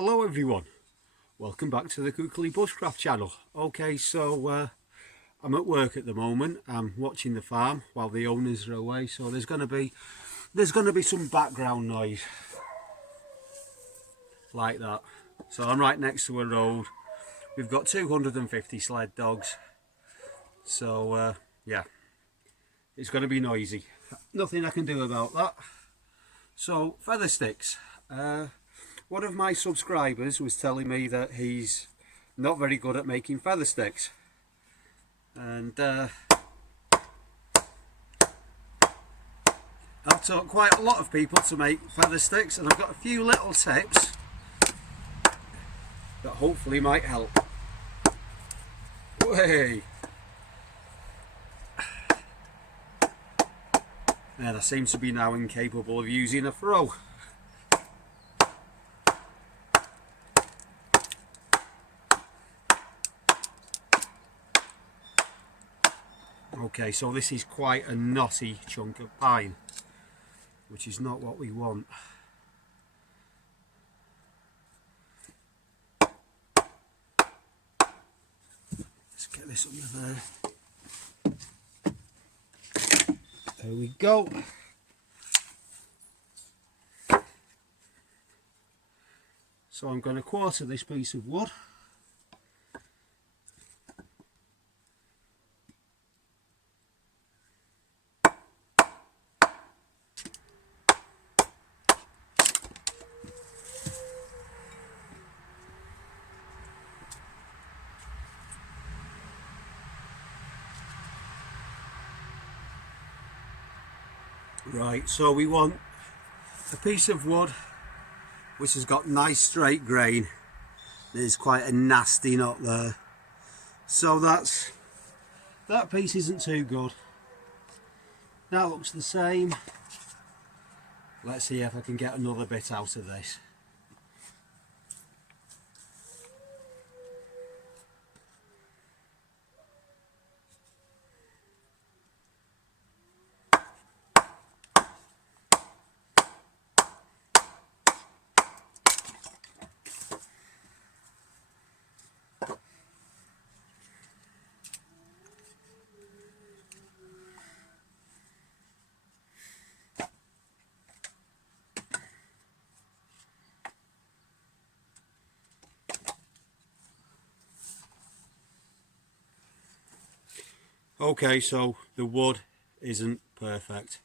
Hello everyone, welcome back to the Cookly Bushcraft channel. Okay, so I'm at work at the moment. I'm watching the farm while the owners are away, so there's going to be some background noise like that. So I'm right next to a road. We've got 250 sled dogs, so yeah, it's going to be noisy. Nothing I can do about that. So Feathersticks. One of my subscribers was telling me that he's not very good at making feather sticks, and I've taught quite a lot of people to make feather sticks, and I've got a few little tips that hopefully might help. Way. And I seem to be now incapable of using a throw. Okay, so this is quite a knotty chunk of pine, which is not what we want. Let's get this under there. There we go. So I'm going to quarter this piece of wood. Right, so we want a piece of wood which has got nice straight grain. There's quite a nasty knot there, so that piece isn't too good. That looks the same. Let's see if I can get another bit out of this. Okay, so the wood isn't perfect,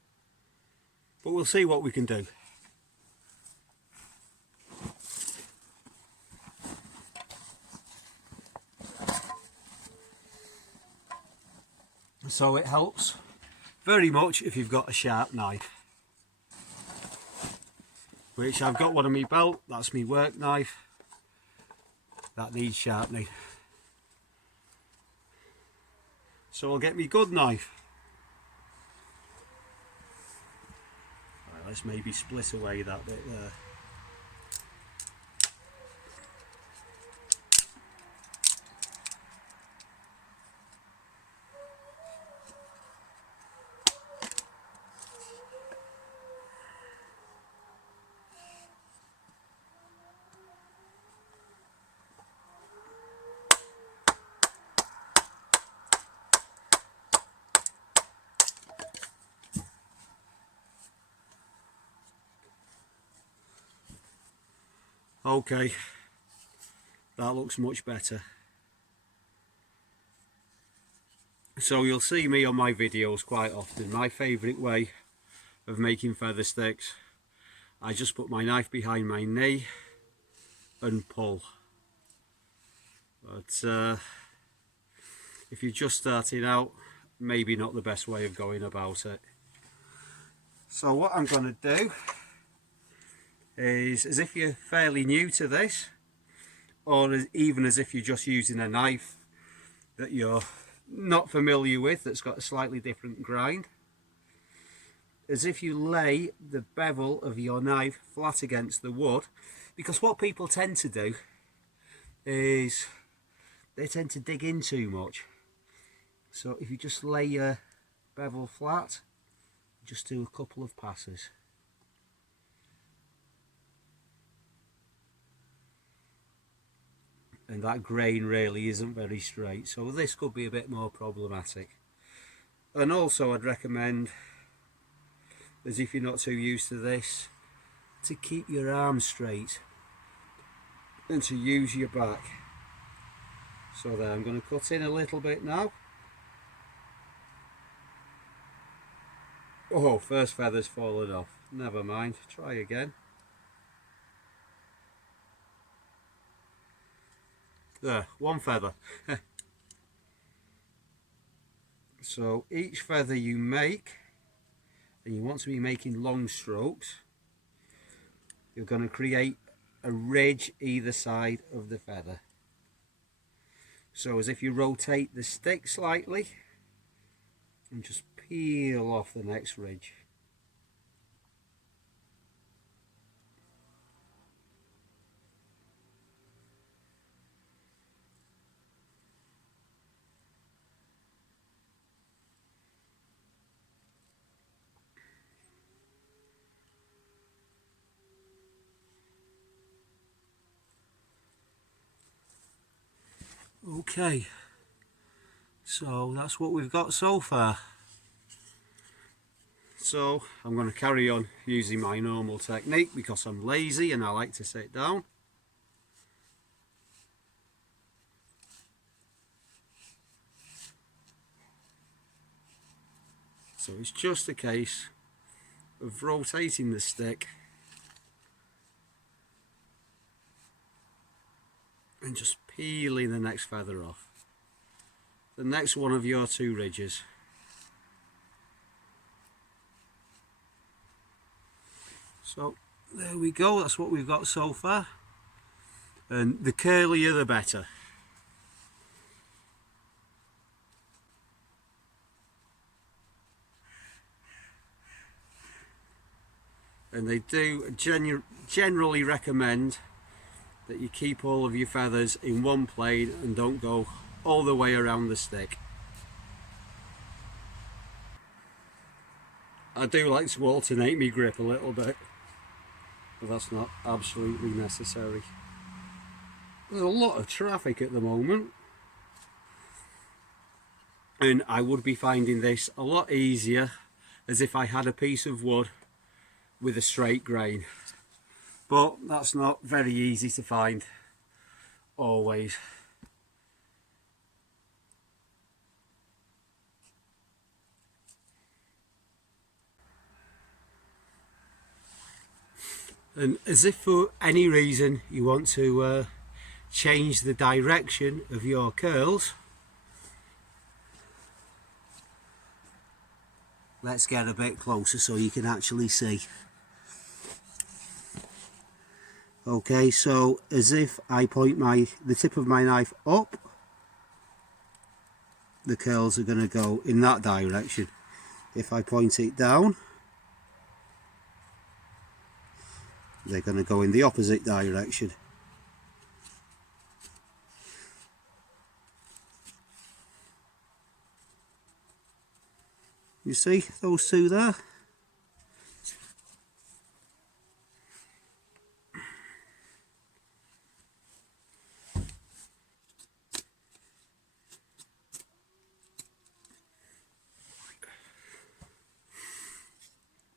but we'll see what we can do. So it helps very much if you've got a sharp knife, which I've got one on my belt. That's my work knife. That needs sharpening. So I'll get me good knife. Right, let's maybe split away that bit there. Okay, that looks much better. So you'll see me on my videos quite often. My favourite way of making feather sticks, I just put my knife behind my knee and pull. But if you're just starting out, maybe not the best way of going about it. So what I'm going to do is, as if you're fairly new to this, or even as if you're just using a knife that you're not familiar with, that's got a slightly different grind, as if you lay the bevel of your knife flat against the wood, because what people tend to do is they tend to dig in too much. So if you just lay your bevel flat, just do a couple of passes. and that grain really isn't very straight, so this could be a bit more problematic. And also I'd recommend, as if you're not too used to this, to keep your arms straight and to use your back. So there, I'm going to cut in a little bit now. Oh, first feather's fallen off. Never mind, try again. There, one feather. So each feather you make, and you want to be making long strokes, you're going to create a ridge either side of the feather. So as if you rotate the stick slightly and just peel off the next ridge. Okay, so that's what we've got so far. So I'm going to carry on using my normal technique because I'm lazy and I like to sit down. So it's just a case of rotating the stick and just peeling the next feather off. The next one of your two ridges. So there we go, that's what we've got so far. And the curlier the better. And they do generally recommend that you keep all of your feathers in one plane and don't go all the way around the stick. I do like to alternate my grip a little bit, but that's not absolutely necessary. There's a lot of traffic at the moment, and I would be finding this a lot easier as if I had a piece of wood with a straight grain, but that's not very easy to find always. And as if for any reason you want to change the direction of your curls, let's get a bit closer so you can actually see. Okay, so as if I point the tip of my knife up, the curls are going to go in that direction. If I point it down, they're going to go in the opposite direction. You see those two there?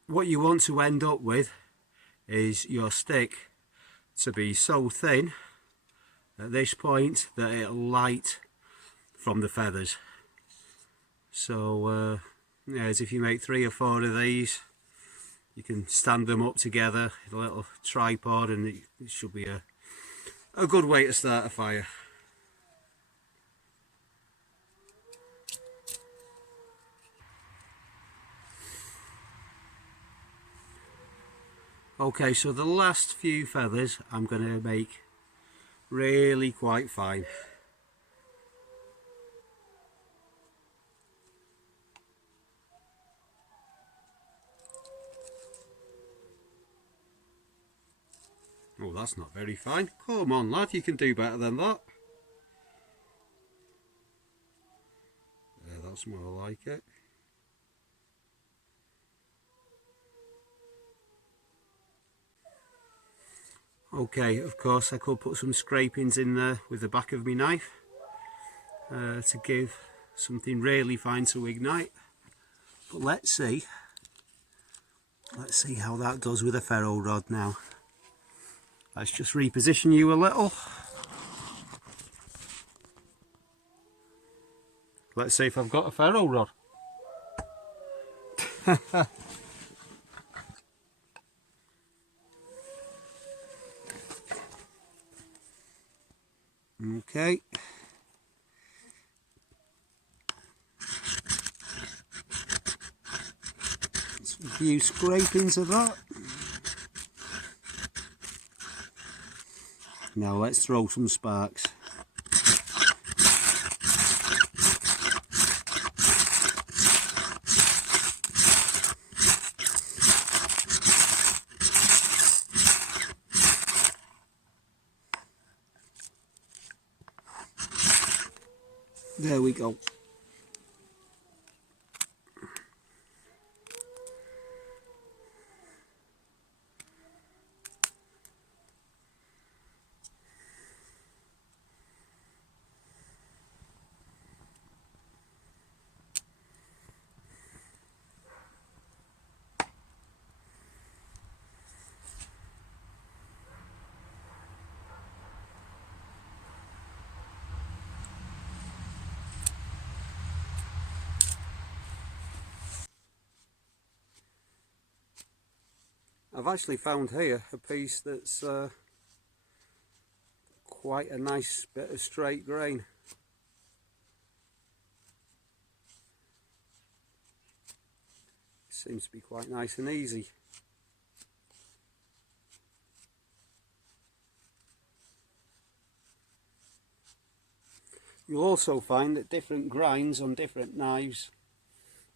What you want to end up with is your stick to be so thin at this point that it'll light from the feathers. So yeah, as if you make 3 or 4 of these, you can stand them up together in a little tripod, and it should be a good way to start a fire. Okay, so the last few feathers I'm going to make really quite fine. Oh, that's not very fine. Come on, lad, you can do better than that. Yeah, that's more like it. Okay, of course I could put some scrapings in there with the back of my knife to give something really fine to ignite. But let's see how that does with a ferro rod now. Let's just reposition you a little. Let's see if I've got a ferro rod. Okay. A few scrapings of that. Now let's throw some sparks. There we go. I've actually found here a piece that's quite a nice bit of straight grain. Seems to be quite nice and easy. You'll also find that different grinds on different knives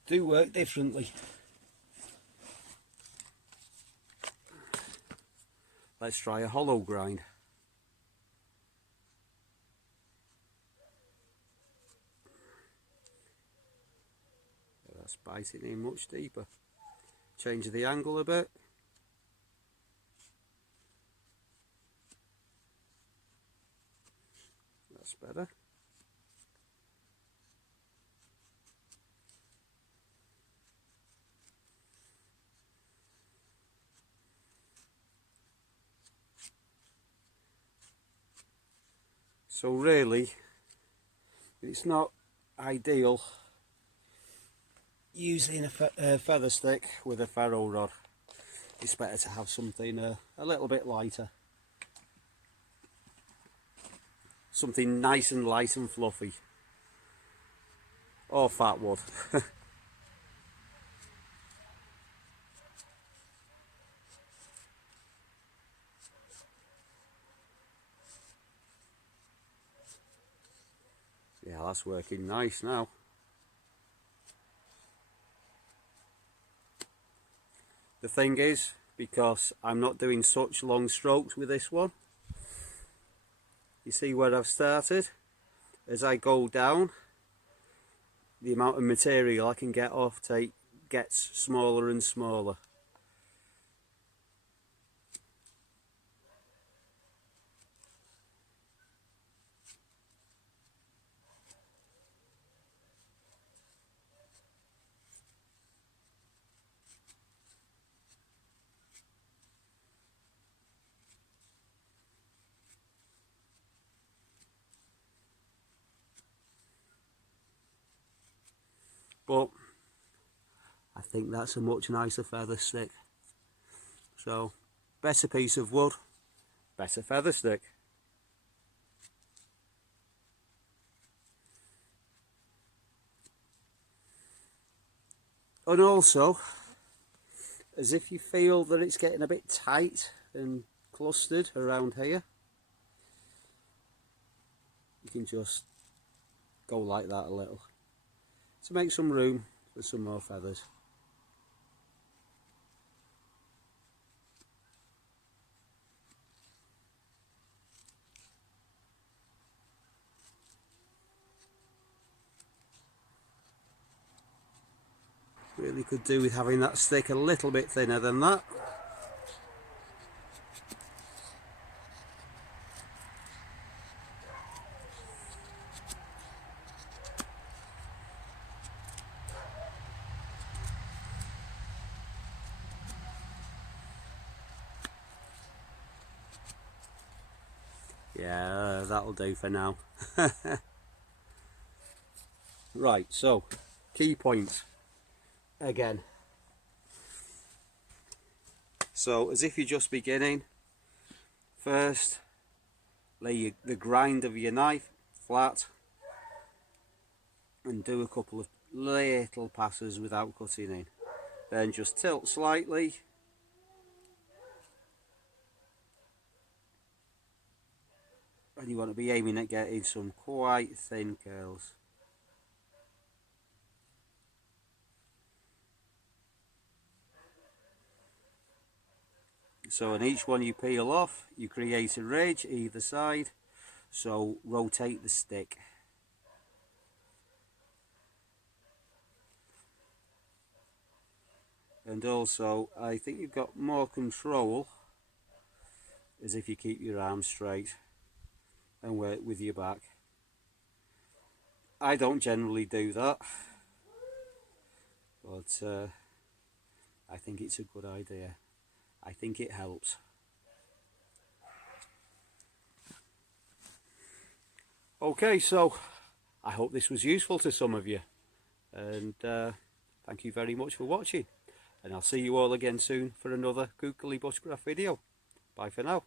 do work differently. Let's try a hollow grind. That's biting in much deeper. Change the angle a bit. That's better. So really, it's not ideal using a feather stick with a ferro rod. It's better to have something a little bit lighter. Something nice and light and fluffy. Or fat wood. Yeah, that's working nice now. The thing is, because I'm not doing such long strokes with this one, you see where I've started? As I go down, the amount of material I can get off take gets smaller and smaller. But I think that's a much nicer feather stick. So, better piece of wood, better feather stick. And also, as if you feel that it's getting a bit tight and clustered around here, you can just go like that a little to make some room for some more feathers. Really could do with having that stick a little bit thinner than that. Yeah, that'll do for now. Right, so key points again. So as if you're just beginning, first lay the grind of your knife flat and do a couple of little passes without cutting in. Then just tilt slightly and you want to be aiming at getting some quite thin curls. So on each one you peel off, you create a ridge either side, so rotate the stick. And also, I think you've got more control as if you keep your arms straight and work with your back. I don't generally do that, but I think it's a good idea. I think it helps. Okay, so I hope this was useful to some of you, and thank you very much for watching, and I'll see you all again soon for another Googly Bushcraft video. Bye for now.